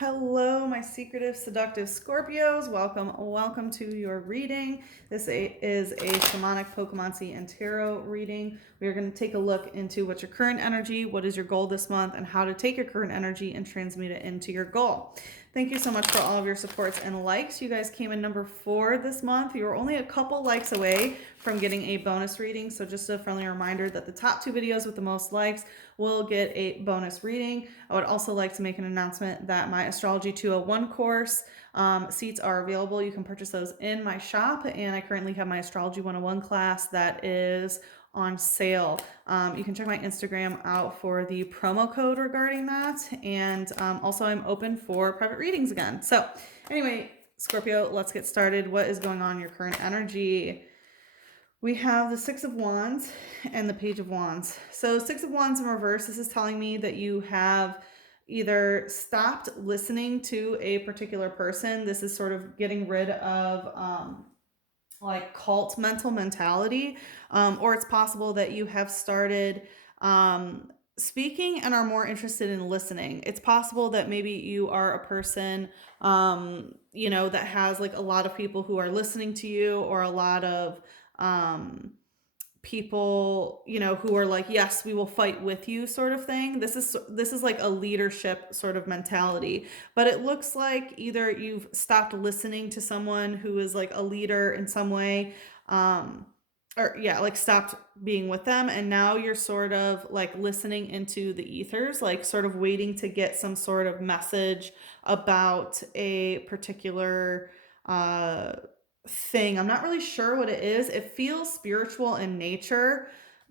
Hello, my secretive, seductive Scorpios. Welcome to your reading. Is a shamanic Pokémoncy and tarot reading. We are going to take a look into what's your current energy, what is your goal this month, and how to take your current energy and transmute it into your goal. Thank you so much for all of your supports and likes. You guys came in number 4 this month. You were only a couple likes away from getting a bonus reading. So just a friendly reminder that the top 2 videos with the most likes will get a bonus reading. I would also like to make an announcement that my Astrology 201 course seats are available. You can purchase those in my shop, and I currently have my Astrology 101 class that is on sale. You can check my Instagram out for the promo code regarding that. And also I'm open for private readings again. So anyway, Scorpio, let's get started. What is going on in your current energy? We have the Six of Wands and the Page of Wands. So Six of Wands in reverse, this is telling me that you have either stopped listening to a particular person. This is sort of getting rid of like cult mentality, or it's possible that you have started speaking and are more interested in listening. It's possible that maybe you are a person, that has like a lot of people who are listening to you, or a lot of people, who are like, yes, we will fight with you sort of thing. This is like a leadership sort of mentality, but it looks like either you've stopped listening to someone who is like a leader in some way, or yeah, like stopped being with them, and now you're sort of like listening into the ethers, like sort of waiting to get some sort of message about a particular thing. I'm not really sure what it is. It feels spiritual in nature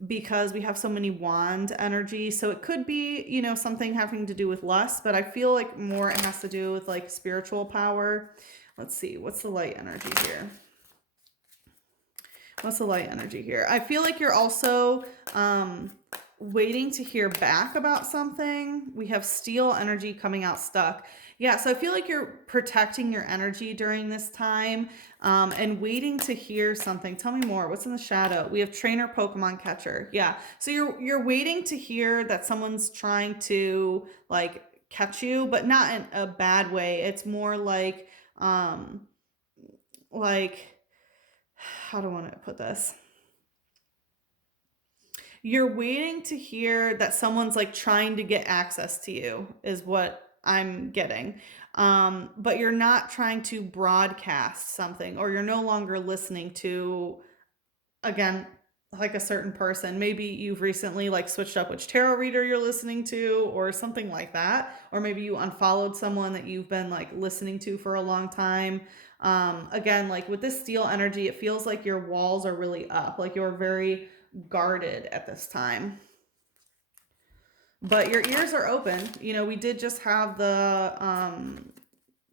because we have so many wand energy. So it could be, something having to do with lust, but I feel like more it has to do with like spiritual power. Let's see, what's the light energy here? What's the light energy here? I feel like you're also waiting to hear back about something. We have steel energy coming out stuck. Yeah, so I feel like you're protecting your energy during this time, and waiting to hear something. Tell me more. What's in the shadow? We have trainer, Pokemon catcher. Yeah, so you're waiting to hear that someone's trying to like catch you, but not in a bad way. It's more like how do I want to put this? You're waiting to hear that someone's like trying to get access to you, is what I'm getting. But you're not trying to broadcast something, or you're no longer listening to, again, like a certain person. Maybe you've recently like switched up which tarot reader you're listening to, or something like that. Or maybe you unfollowed someone that you've been like listening to for a long time. Again, like with this steel energy, it feels like your walls are really up, like you're very guarded at this time. But your ears are open. We did just have the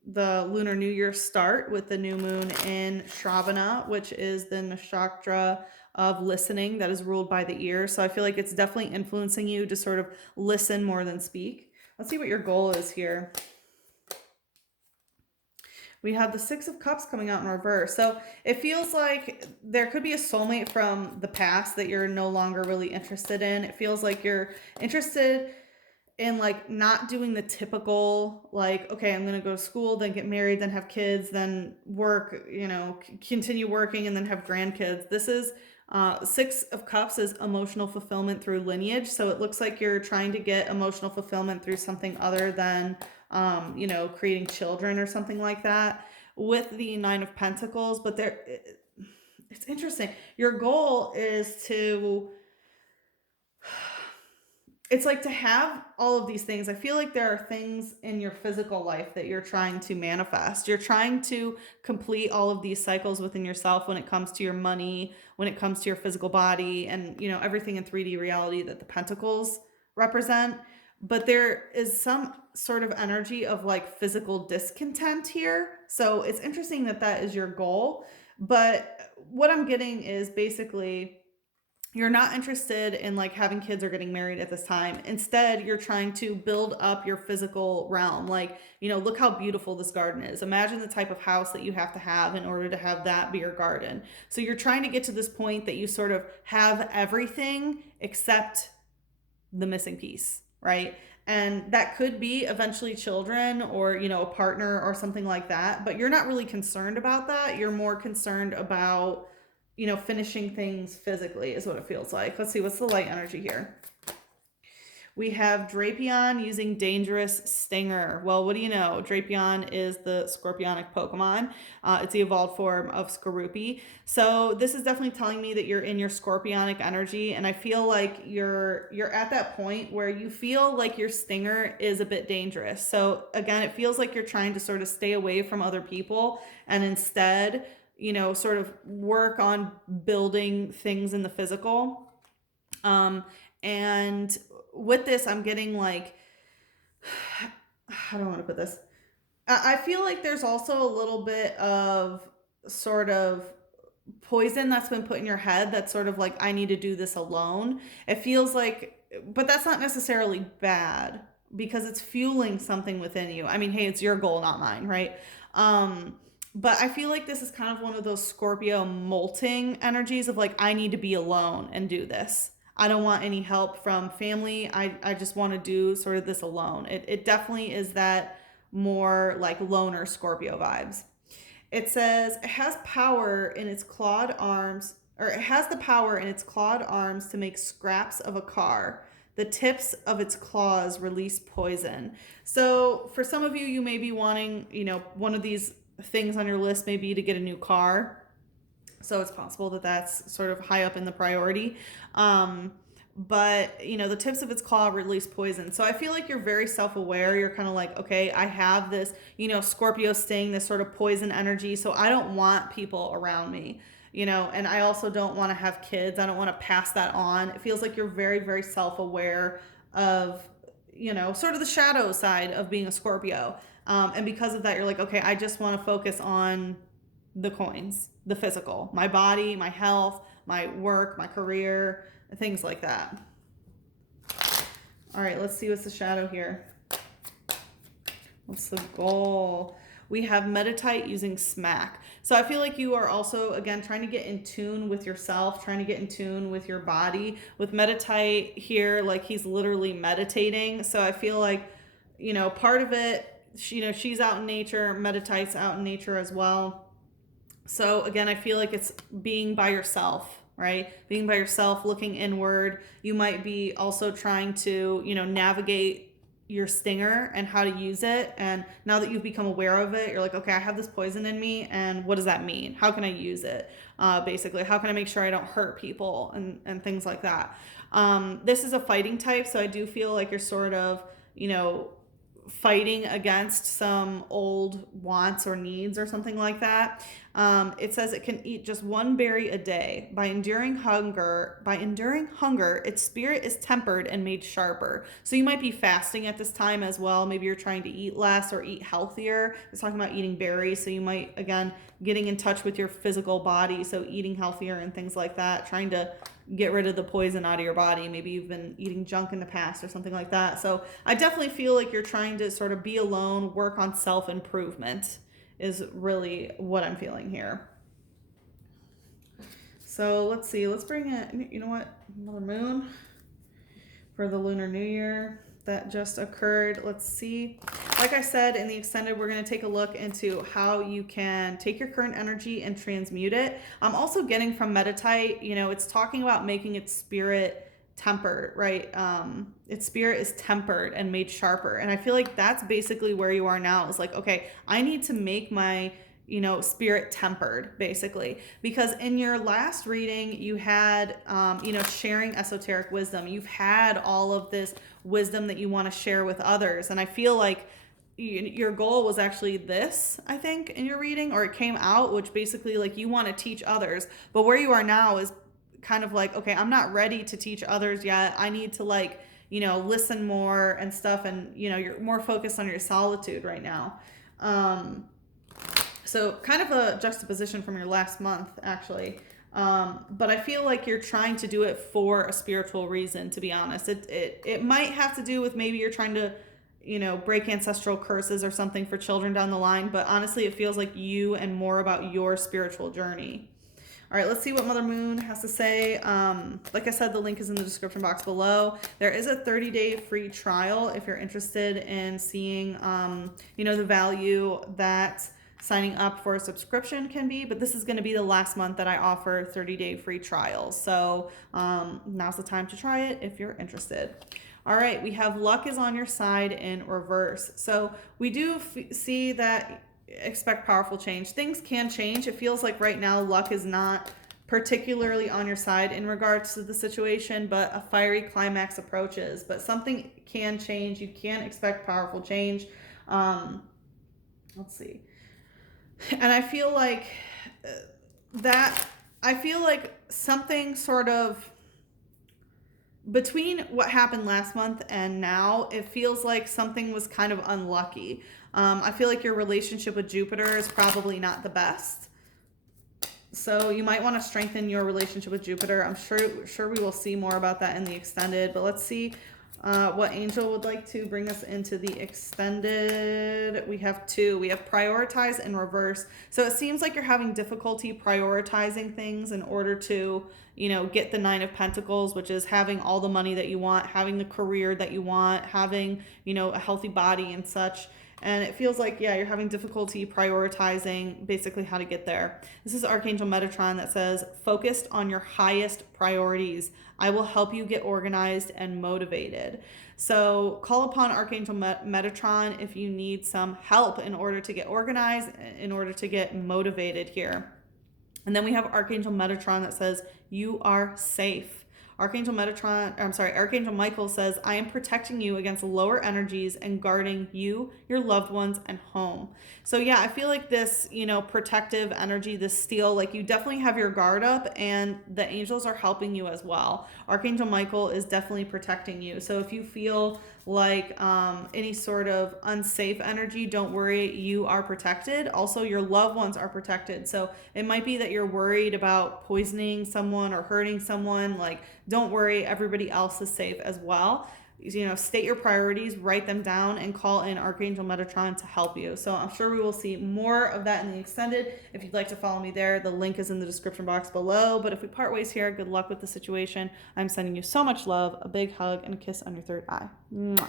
Lunar New Year start with the new moon in Shravana, which is the nakshatra of listening that is ruled by the ear. So I feel like it's definitely influencing you to sort of listen more than speak. Let's see what your goal is here. We have the Six of Cups coming out in reverse. So it feels like there could be a soulmate from the past that you're no longer really interested in. It feels like you're interested in like not doing the typical, like, okay, I'm going to go to school, then get married, then have kids, then work, continue working, and then have grandkids. This is Six of Cups is emotional fulfillment through lineage. So it looks like you're trying to get emotional fulfillment through something other than, creating children or something like that, with the Nine of Pentacles. But it's interesting. Your goal is to, it's like to have all of these things. I feel like there are things in your physical life that you're trying to manifest. You're trying to complete all of these cycles within yourself when it comes to your money, when it comes to your physical body, and everything in 3D reality that the pentacles represent. But there is some sort of energy of like physical discontent here. So it's interesting that that is your goal. But what I'm getting is basically you're not interested in like having kids or getting married at this time. Instead, you're trying to build up your physical realm. Like, look how beautiful this garden is. Imagine the type of house that you have to have in order to have that be your garden. So you're trying to get to this point that you sort of have everything except the missing piece, right? And that could be eventually children or, a partner or something like that. But you're not really concerned about that. You're more concerned about, finishing things physically is what it feels like. Let's see, what's the light energy here? We have Drapion using Dangerous Stinger. Well, what do you know? Drapion is the Scorpionic Pokemon. It's the evolved form of Skorupi. So this is definitely telling me that you're in your Scorpionic energy, and I feel like you're at that point where you feel like your stinger is a bit dangerous. So again, it feels like you're trying to sort of stay away from other people and instead, sort of work on building things in the physical. And with this, I'm getting like, how do I want to put this? I feel like there's also a little bit of sort of poison that's been put in your head that's sort of like, I need to do this alone. It feels like, but that's not necessarily bad because it's fueling something within you. I mean, hey, it's your goal, not mine, right? But I feel like this is kind of one of those Scorpio molting energies of like, I need to be alone and do this. I don't want any help from family. I just want to do sort of this alone. It definitely is that more like loner Scorpio vibes. It says it has power in its clawed arms, or it has the power in its clawed arms to make scraps of a car. The tips of its claws release poison. So for some of you, you may be wanting, one of these things on your list may be to get a new car. So it's possible that that's sort of high up in the priority. But the tips of its claw release poison. So I feel like you're very self-aware. You're kind of like, okay, I have this, Scorpio sting, this sort of poison energy. So I don't want people around me, and I also don't want to have kids. I don't want to pass that on. It feels like you're very, very self-aware of, sort of the shadow side of being a Scorpio. And because of that, you're like, okay, I just want to focus on the coins, the physical, my body, my health, my work, my career, things like that. All right, let's see what's the shadow here. What's the goal? We have meditate using smack. So I feel like you are also, again, trying to get in tune with yourself, trying to get in tune with your body. With meditate here, like he's literally meditating. So I feel like, part of it, she's out in nature, meditates out in nature as well. So again, I feel like it's being by yourself, right? Being by yourself, looking inward. You might be also trying to, navigate your stinger and how to use it. And now that you've become aware of it, you're like, okay, I have this poison in me. And what does that mean? How can I use it? Basically, how can I make sure I don't hurt people and things like that? This is a fighting type. So I do feel like you're sort of, fighting against some old wants or needs or something like that. It says it can eat just one berry a day. By enduring hunger, its spirit is tempered and made sharper. So you might be fasting at this time as well. Maybe you're trying to eat less or eat healthier. It's talking about eating berries. So you might, again, getting in touch with your physical body. So eating healthier and things like that, trying to get rid of the poison out of your body. Maybe you've been eating junk in the past or something like that. So I definitely feel like you're trying to sort of be alone, work on self-improvement is really what I'm feeling here. So let's see. Let's bring in, another moon for the Lunar New Year that just occurred. Let's see. Like I said, in the extended, we're going to take a look into how you can take your current energy and transmute it. I'm also getting from meditate, it's talking about making its spirit tempered, right? Its spirit is tempered and made sharper. And I feel like that's basically where you are now. It's like, okay, I need to make my spirit tempered, basically. Because in your last reading, you had, sharing esoteric wisdom. You've had all of this wisdom that you want to share with others. And I feel like your goal was actually this, I think, in your reading, or it came out, which basically like you want to teach others. But where you are now is kind of like, okay, I'm not ready to teach others yet. I need to listen more and stuff. And, you're more focused on your solitude right now. So kind of a juxtaposition from your last month, actually. But I feel like you're trying to do it for a spiritual reason, to be honest. It might have to do with maybe you're trying to, break ancestral curses or something for children down the line. But honestly, it feels like you and more about your spiritual journey. All right, let's see what Mother Moon has to say. Like I said, the link is in the description box below. There is a 30-day free trial if you're interested in seeing, the value that signing up for a subscription can be, but this is going to be the last month that I offer 30-day free trials. So now's the time to try it if you're interested. All right, we have luck is on your side in reverse. So we do see that expect powerful change. Things can change. It feels like right now luck is not particularly on your side in regards to the situation, but a fiery climax approaches. But something can change. You can expect powerful change. Let's see. And I feel like something sort of between what happened last month and now, it feels like something was kind of unlucky. I feel like your relationship with Jupiter is probably not the best. So you might want to strengthen your relationship with Jupiter. I'm sure we will see more about that in the extended, but let's see what angel would like to bring us into the extended. We have two. We have prioritize and reverse. So it seems like you're having difficulty prioritizing things in order to, get the 9 of Pentacles, which is having all the money that you want, having the career that you want, having, a healthy body and such. And it feels like, you're having difficulty prioritizing basically how to get there. This is Archangel Metatron that says, focused on your highest priorities. I will help you get organized and motivated. So call upon Archangel Metatron if you need some help in order to get organized, in order to get motivated here. And then we have Archangel Metatron that says, you are safe. Archangel Michael says, I am protecting you against lower energies and guarding you, your loved ones, and home. So I feel like this, protective energy, this steel, like you definitely have your guard up and the angels are helping you as well. Archangel Michael is definitely protecting you. So if you feel like any sort of unsafe energy, don't worry, you are protected. Also, your loved ones are protected. So it might be that you're worried about poisoning someone or hurting someone. Like, don't worry, everybody else is safe as well. State your priorities, write them down, and call in Archangel Metatron to help you. So I'm sure we will see more of that in the extended. If you'd like to follow me there, the link is in the description box below. But if we part ways here, good luck with the situation. I'm sending you so much love, a big hug, and a kiss on your third eye. Mwah.